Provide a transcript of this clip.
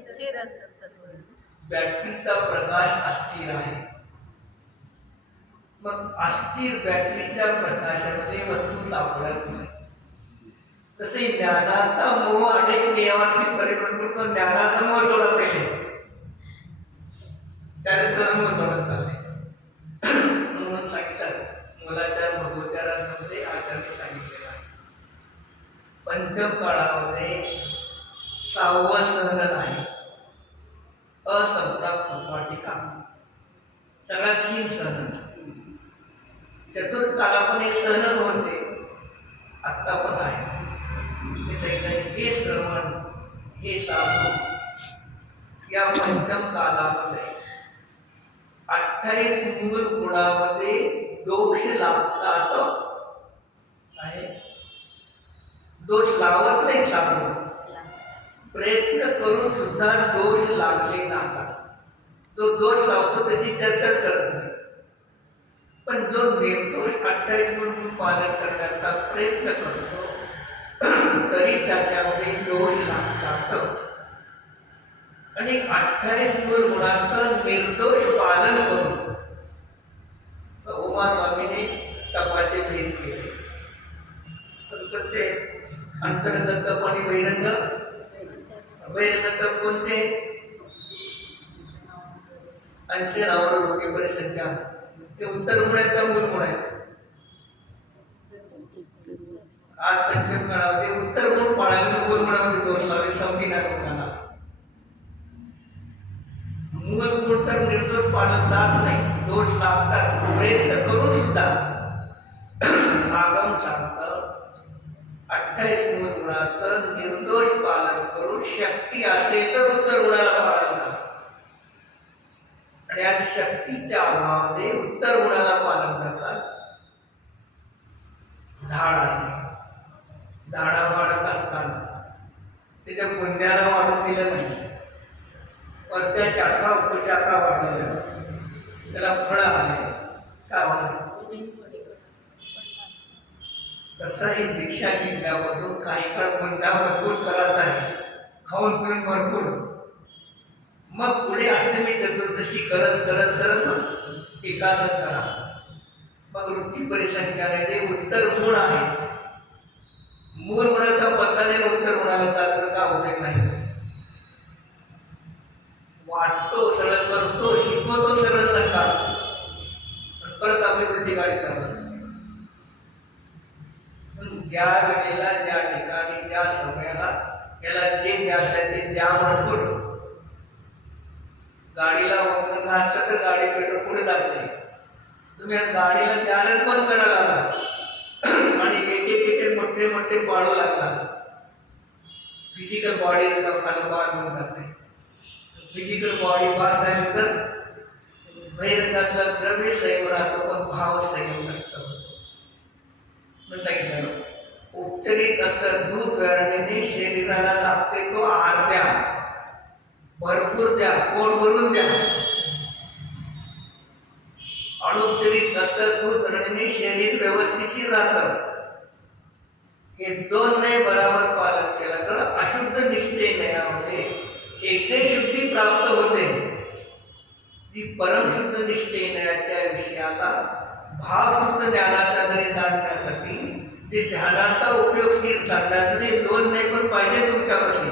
स्थिर असत बॅटरीचा प्रकाश अस्थिर आहे. मग अस्थिर बॅटरीच्या प्रकाशामध्ये वस्तू सापडत नाही. तसे ज्ञानाचा मोह अनेक नियमांनी परिपूर्ण करतो. ज्ञानाचा मोह सोडा पहिले, चारित्र्याचा मोह सोडत चालले म्हणून सांगतात मुलाच्या भगवत्यारांमध्ये आचार्य सांगितलेलं आहे. पंचम काळामध्ये 6वं सहन आहे. असंताप सपाटिका सगळ्यात हीन सहन. चतुर्थ काळा पण एक सहन होते, आत्ता पण आहे. हे श्रवण, हे साधू या पंचम कालामध्ये 28 मूल गुणामध्ये दोष लागतात आहे. दोष लावत नाही साधू, प्रयत्न करून सुद्धा दोष लागले जातात. जो दोष लावतो त्याची चर्चा करत नाही. पण जो निर्दोष 28 गुण पालन करण्याचा प्रयत्न करतो तरी त्याच्यामध्ये दोष लागतात. आणि 28 मूळ गुणांचं निर्दोष पालन करून उमा स्वामीने तपाचे भेद केले. ते अंतर्गत तप आणि बहिरंग. बहिरंग तप कोणते? अंशे रावण परिसंख्या. ते उत्तर गुणाचा मूळ गुणायचं. आज पंचम काळामध्ये उत्तर गुण पाळायला मूळ गुणामध्ये दोष लावले समजीना लोकांना. मूळ गुण तर निर्दोष पाळत जात नाही, दोष लागतात. प्रयत्न करून सुद्धा आगम सांगतं 28 मूळ गुणाचं निर्दोष पालन करून शक्ती असेल तर उत्तर गुणाला पाळायला. आणि आज शक्तीच्या अभावामध्ये उत्तर गुणाला पालन करतात. झाड आहे, झाडा वाढत असताना त्याच्या बुंद्याला वाढून दिलं नाही, वरच्या शाखा उपशाखा वाढल्या, त्याला फळं आले. काय होणार? तसंही दीक्षा घेतल्यापासून काही काळ बुंदा मजबूत करत आहे, खाऊन पिऊन भरपूर. मग पुढे अष्टमी चतुर्दशी करत करत करत मग एकादश करा. मग वृत्ती परिसंख्याने ते उत्तर गुण आहे. मूळ गुणाचा पत्ता नाही, उत्तर गुणाला चालतं का उपयोग नाही. वाचतो सरळ, करतो शिकवतो सरळ सरकार, परत आपली उलटी गाडी चालत. ज्या वेळेला ज्या ठिकाणी ज्या समयाला याला जे द्यायचं ते द्या भरपूर. गाडीला वंगण असतं तर गाडी पेट्रोल पुढे जात नाही. तुम्ही गाडीला द्यायला पण करायला लागला आणि एक एक एक मोठे मोठे पाडू लागला. फिजिकल बॉडी खाली बाद होऊन जाते. फिजिकल बॉडी बाद झाली तर बहिरंगातला द्रव्य संयम राहतो, पण भाव संयम नष्ट होतो. म्हणून सांगितलं उपचारिक अंतर्भूत शरीराला लागते तो आहार द्या, भरपूर द्या, पोट भरून द्या. अणुपचारिक अंतर्भूत शरीर व्यवस्थित राहतं. हे दोन नाही बरोबर पालन केलं तर अशुद्ध निश्चय नयामध्ये एकदा शुद्धी प्राप्त होते. जी परमशुद्ध निश्चय नयाच्या विषयाला भावशुद्ध ज्ञानाचा जरी जाणण्यासाठी ते ध्यानाचा उपयोग स्थिर करण्यासाठी दोन नाही पण पाहिजे तुमच्यापाशी.